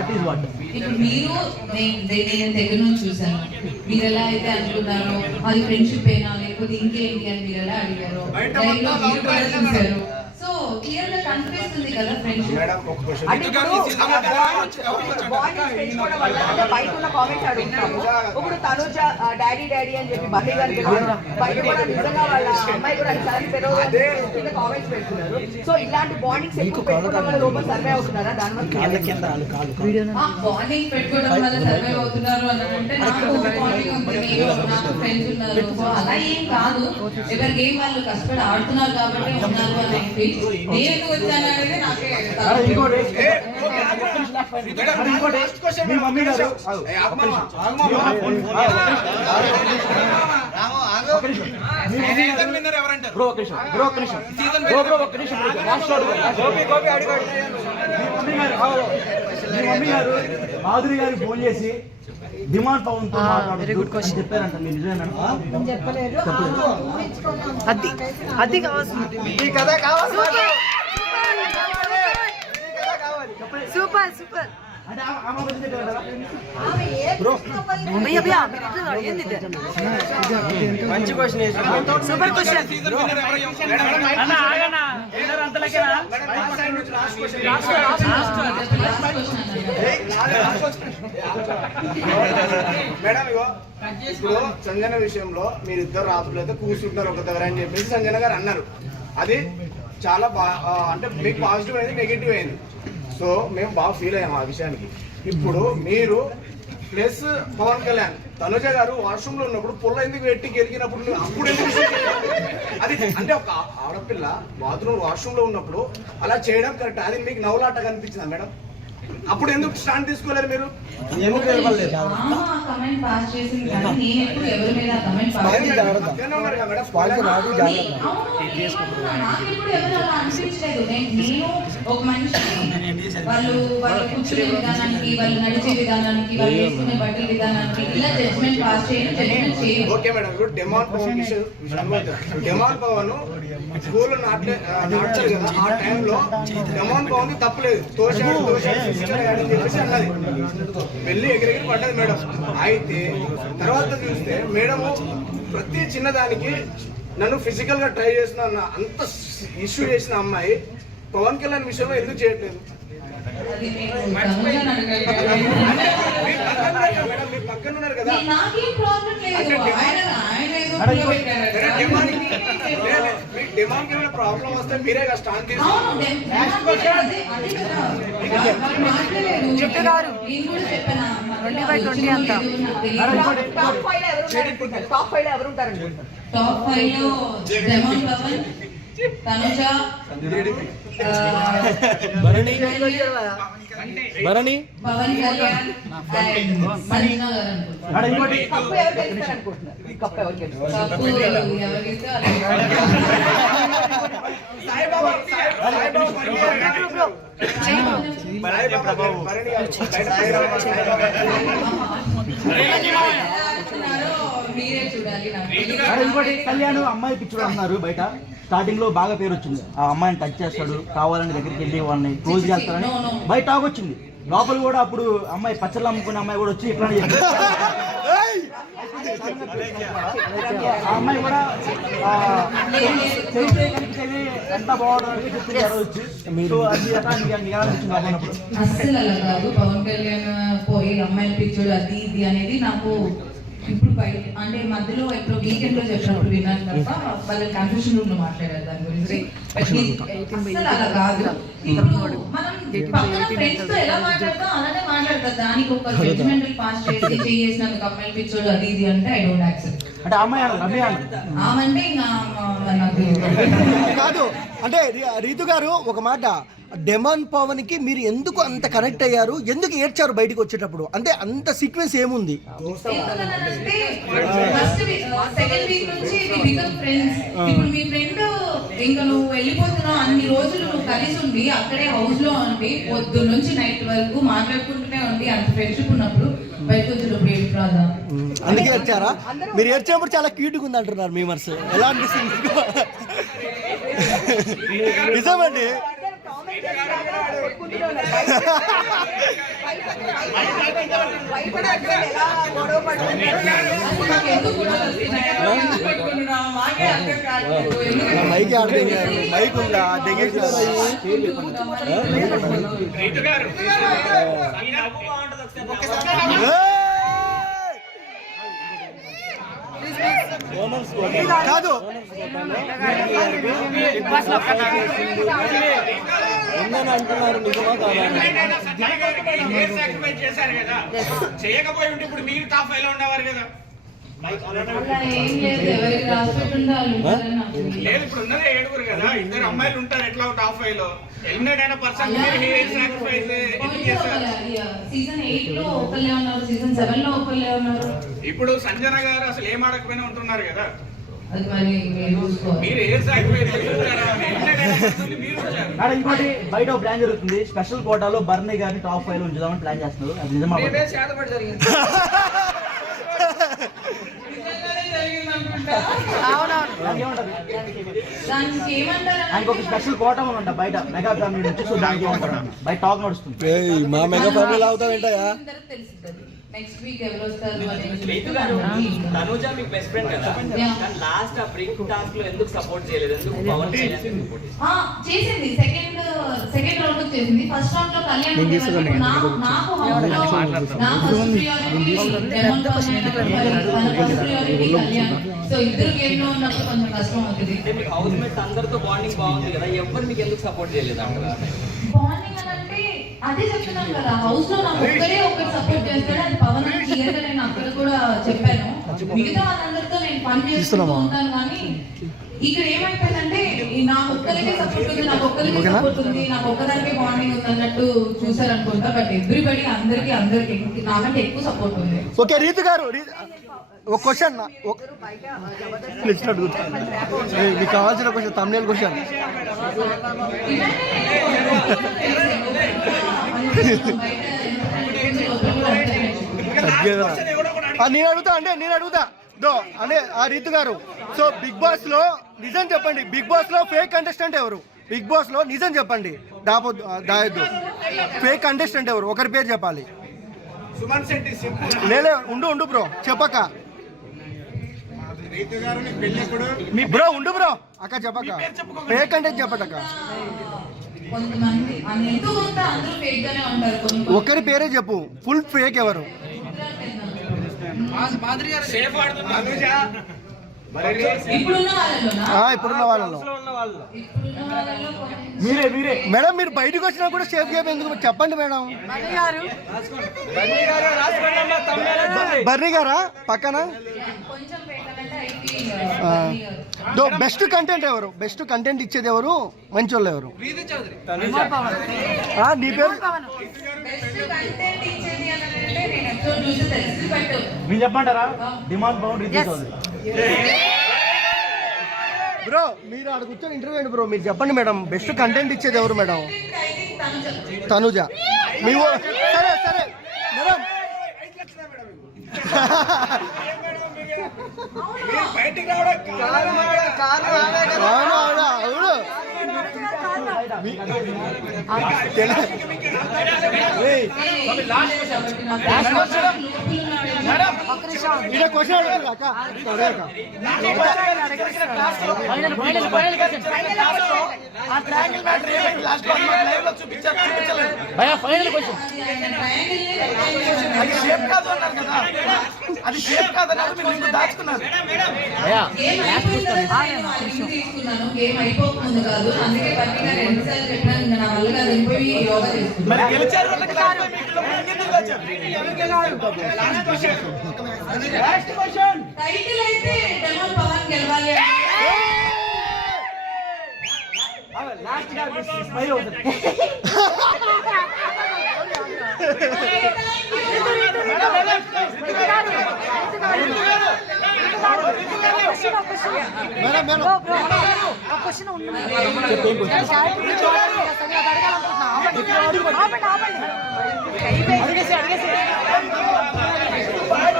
What is what? ఇప్పుడు మీరు నేను దగ్గర నుంచి చూసాను, మీరు ఎలా అయితే అనుకున్నారో అది ఫ్రెండ్షిప్ అయినా లేకపోతే ఇంకేంటి అని మీరు ఎలా అడిగారో మీరు కూడా చూసారు. సో క్లియర్ గా కనిపిస్తుంది కదా ఫ్రెండ్షిప్. బయట ఉన్న కామెంట్స్ అడుగుతాము. ఇప్పుడు తనుజ డాడీ డాడీ అని చెప్పి బన్నీ గారికి బయట కూడా నిజంగా వాళ్ళ అమ్మాయి కూడా కింద కామెంట్స్ పెడుతున్నారు. సో ఇలాంటి బాండింగ్స్ ఎక్కువ పెట్టుకోవడం వల్ల లోపల సర్వే అవుతున్నారా? దానివల్ల బాండింగ్ పెట్టుకోవడం వల్ల సర్వే అవుతున్నారు అని అంటే నాకు బాండింగ్ ఉంది, నాకు ఫ్రెండ్స్ ఉన్నారు. సో అలా ఏం కాదు, ఎవరి గేమ్ వాళ్ళు కష్టపడి ఆడుతున్నారు కాబట్టి ఉన్నారు అని ఫీల్. నేను వచ్చాను అనేది నాకే మీ మమ్మీ గారు మాధురి గారికి ఫోన్ చేసి డిమాండ్ పవన్ తో మాట్లాడుతూ చెప్పారంట, మీరు నిజమేనా? అది కావాల్సింది సూపర్ సూపర్. మంచి క్వశ్చన్, సూపర్ క్వశ్చన్. మేడం ఇగో ఇప్పుడు సంజన విషయంలో మీరు ఇద్దరు రాత్రులైతే కూర్చుంటారు ఒక దగ్గర అని చెప్పేసి సంజన గారు అన్నారు. అది చాలా అంటే మీకు పాజిటివ్ అయింది, నెగిటివ్ అయింది. సో మేము బాగా ఫీల్ అయ్యాము ఆ విషయానికి. ఇప్పుడు మీరు ప్లస్ పవన్ కళ్యాణ్ తనుజ గారు వాష్రూమ్ లో ఉన్నప్పుడు పుల్ల ఎందుకు పెట్టి గెలిగినప్పుడు అప్పుడు ఎందుకు అది అంటే ఒక ఆడపిల్ల బాత్రూమ్ వాష్రూమ్ లో ఉన్నప్పుడు అలా చేయడం కరెక్ట్. అది మీకు నవ్వులాట కనిపించిందా మేడం? అప్పుడు ఎందుకు స్టాండ్ తీసుకోలేరు మీరు? ఎందుకు వెళ్ళలేదు? ఒక మనిషి వాళ్ళు కూర్చునే విధానానికి, వాళ్ళు నడిచే విధానానికి, వాళ్ళు వేసుకునే బట్టల విధానానికి ఇలా జడ్జ్మెంట్ పాస్ చేయడం, జడ్జ్మెంట్ చేయడం. ఓకే మేడం, ఇప్పుడు డిమాండ్ పవన్ స్కూల్ నాటారు కదా, ఆ టైంలో డిమాండ్ పవన్ తప్పలేదు, తోశాడు అని చెప్పేసి అన్నది, వెళ్ళి ఎగిరెగిరి పడ్డది మేడం. అయితే తర్వాత చూస్తే మేడం ప్రతి చిన్నదానికి నన్ను ఫిజికల్ గా ట్రై చేసిన అంత ఇష్యూ చేసిన అమ్మాయి పవన్ కళ్యాణ్ విషయంలో ఎందుకు చేయట్లేదు? మీ పక్కన ఉన్నారు కదా, మీకు డిమాండ్ ఏమైనా ప్రాబ్లం వస్తే మీరే స్టాండ్ చెప్తున్నారు. 20/20 అంతా టాప్ 5 లో ఎవరు ఉంటారండి? టాప్ 5 లో డెమాన్ పవన్, తనుజ, భరణి, పవన్ కళ్యాణ్, మరీనా గారు. కప్పు ఎవరు గెలుస్తారు అనుకుంటున్నారు? కప్పు ఎవరు గెలుస్తారు? కప్పు ఎవరిస్తే మీరే చూడాలి. ఇంకోటి కళ్యాణ్ అమ్మాయి పిచ్చుడు అన్నారు బయట. స్టార్టింగ్ లో బాగా పేరు వచ్చింది, ఆ అమ్మాయిని టచ్ చేస్తాడు, కావాలని దగ్గరికి వెళ్ళి వాళ్ళని క్లోజ్ చేస్తాడని బయట టాక్ వచ్చింది. లోపల కూడా అప్పుడు అమ్మాయి పచ్చళ్ళు అమ్ముకునే అమ్మాయి కూడా వచ్చి ఇట్లా ఆ అమ్మాయి కూడా ఎంత బాగుంటుంది అస్సలు అలా కాదు. పవన్ కళ్యాణ్ పోయి అమ్మాయిని పిచ్చోడు అది ఇది అనేది నాకు ఇప్పుడు బయట అంటే మధ్యలో ఎప్పుడు వీకెండ్ లో చెప్పినప్పుడు విన్నాను తప్ప వాళ్ళ కన్ఫ్యూషన్ రూమ్ లో మాట్లాడారు దాని గురించి. అస్సలు అలా కాదు. ఇప్పుడు మనం పక్కన ఫ్రెండ్స్ తో ఎలా మాట్లాడతాం అలానే మాట్లాడతాం. దానికి ఒక జడ్జ్మెంటల్ పాస్ చేసి చేసినందుకు అమ్మాయిని పిచ్చోడు అది ఇది అంటే ఐ డోంట్ యాక్సెప్ట్. అంటే అమ్మాయి ఆమంటే ఇంకా కాదు. అంటే రీతు గారు ఒక మాట, డెమాన్ పవన్ కి మీరు ఎందుకు అంత కనెక్ట్ అయ్యారు? ఎందుకు ఏడ్చారు బయటకు వచ్చేటప్పుడు? అంటే అంత సీక్వెన్స్ ఏముంది? మీ ఫ్రెండ్ ఇంకా నువ్వు వెళ్ళిపోతున్నావు, అన్ని రోజులు నువ్వు కలిసి ఉండి అక్కడే హౌస్ లో ఉండి పొద్దు నుంచి నైట్ వరకు మాట్లాడుకుంటూనే ఉండి అంత ఫ్రెండ్షిప్ ఉన్నప్పుడు బయటకు వచ్చినప్పుడు ఏడు రాదా? అందుకే ఏడ్చారా? మీరు ఏడ్చినప్పుడు చాలా క్యూట్గా ఉంది అంటున్నారు మీ మనసు. ఎలా అనిపిస్తుంది? నిజమండి. భయపడాలి ఎలా గొడవ పడుతుంది ఎందుకు కూడా వస్తున్నాయో, ఎందుకు పెట్టుకుంటున్నామో మాకే అర్థం కావట్లేదు. ఎందుకు మైక్ ఆడ మైక్ ఉందా దెంగేసి కాదు అంటున్నారు నిజమా చేయకపోయి ఉంటే ఇప్పుడు మీరు టాప్ ఫైవ్ లో ఉండేవారు కదా. అలా ఏం లేదు, ఎవరికి రాసుకుంటుందో వాళ్ళు ఉంటారని నాకు తెలియదు. లేదు ఇప్పుడు ఉన్నది 7 కదా, 2 అమ్మాయిలు ఉంటారు ఎట్లా టాప్ ఫైవ్ లో. ఎలిమినేట్ అయిన పర్సన్ సీజన్ 8 లో ఒకళ్ళే ఉన్నారు, సీజన్ 7 లో ఒకళ్ళే ఉన్నారు. ఇప్పుడు సంజన గారు అసలు ఏం ఆడకపోయినా ఉంటున్నారు కదా. అది మరి మీరు చూసుకోవాలి. మీరు ఏ సాక్రిఫైస్ చేస్తారా? ఎలిమినేట్ అయిన పర్సన్ మీరు వచ్చారు. మేడం ఇంకోటి బయట ఒక ప్లాన్ జరుగుతుంది, స్పెషల్ కోటాలో బర్నీ గారిని టాప్ 5 లో ఉంచుదామని ప్లాన్ చేస్తున్నారు. అది నిజమా? దానికి ఏమంటారు ఆయనకు ఒక స్పెషల్ కోటా ఉందంట బయట మెగా ఫ్యామిలీ నుంచి. సో దానికి ఏమంటారు? బయట టాక్ నడుస్తుంది. మా మెగా ఫ్యామిలీ అవుతావేంటయ్యా? నెక్స్ట్ వీక్ ఎవరు వస్తారు రైతు గారు, తనుజ మీకు బెస్ట్ ఫ్రెండ్ కదా, కానీ లాస్ట్ ఆ బ్రింక్ టాస్క్ లో ఎందుకు సపోర్ట్ చేయలేదు? ఎందుకు పవన్ కళ్యాణ్ సపోర్ట్ చేసింది? సెకండ్ రౌండ్ లో చేసింది. ఫస్ట్ రౌండ్ లో కళ్యాణ్ ఉండేవారు. నాకు నా first priority demon first priority Kalyan. So ఇద్దరు గేమ్ లో ఉన్నప్పుడు కొంచెం కష్టం అవుతుంది. అంటే మీకు హౌస్ మేట్స్ అందరితో బాండింగ్ బాగుంది కదా, ఎవరు మీకు ఎందుకు సపోర్ట్ చేయలేదు అంటారా? బాండింగ్ అని అంటే అదే చెప్తున్నాం కదా, హౌస్ లో నాకు ఒక్కడే ఒకటి సపోర్ట్ చేస్తాడు, అది పవన్ అని క్లియర్ గా నేను అక్కడ కూడా చెప్పాను. మిగతా వాళ్ళందరితో నేను పని చేస్తూ ఉంటాను. కానీ ఇక్కడ ఏమైపోయిందంటే నాకు ఒక్కరికే సపోర్ట్ ఉంది, నాకు ఒక్కరికే సపోర్ట్ ఉంది, నాకు ఒక్కదానికే బాండింగ్ ఉంది అన్నట్టు చూసారనుకుంటా. బట్ ఎవ్రీబడి అందరికి నాకంటే ఎక్కువ సపోర్ట్ ఉంది. ఓకే రీతు గారు, ఒక క్వశ్చన్ మీకు కావాల్సిన క్వశ్చన్, తమిళ క్వశ్చన్. నేను అడుగుతా అంటే ఆ రీతు గారు. సో బిగ్ బాస్ లో నిజం చెప్పండి, బిగ్ బాస్ లో ఫేక్ కంటెస్టెంట్ ఎవరు? బిగ్ బాస్ లో నిజం చెప్పండి, దాయొద్దు. ఫేక్ కంటెస్టెంట్ ఎవరు? ఒకరి పేరు చెప్పాలి. సుమన్ శెట్టి లేలే ఉండు బ్రో చెప్పక. బ్రో ఉండు బ్రో అక్క చెప్పక. ఫేక్ అంటే చెప్పటక్క. కొంతమంది ఎంతో కొంత అందరూ ఫేక్ గానే ఉంటారు. ఒకరి పేరే చెప్పు, ఫుల్ ఫేక్ ఎవరు? ఇప్పుడున్న వాళ్ళలోనా? ఇప్పుడున్న వాళ్ళలో మీరే మేడం మీరు బయటకు వచ్చినా కూడా సేఫ్ గేమ్ ఎందుకు చెప్పండి మేడం. బర్రీ గారా పక్కన? కొంచెం ఫేక్ అంటే ఐపీ బెస్ట్ కంటెంట్ ఎవరు? బెస్ట్ కంటెంట్ ఇచ్చేది ఎవరు? మంచి వాళ్ళు ఎవరు? నీ పేరు బెస్ట్ కంటెంట్ ఇచ్చేది అని అంటే నేను ఎపిసోడ్ చూసి తెలిసి పెట్టు. మీరు చెప్పమంటారా? డిమాండ్ పవన్ రిలీజ్ అవుతుంది. బ్రో మీరు ఆడ కూర్చొని ఇంటర్వ్యూ అండి బ్రో. మీరు చెప్పండి మేడం, బెస్ట్ కంటెంట్ ఇచ్చేది ఎవరు మేడం? తనుజ. మీ సరే మేడం. అవును క్వశ్చన్ అక్క. గేమ్ అయిపోతుంది కాదు, అందుకే పట్టిగా 2 సార్లు పెట్టాను. నా వల్ల కాదు, వెళ్ళిపోయి యోగా టైటిల్ అయితే డెమోన్ పవన్ గెలవాలి. మేడం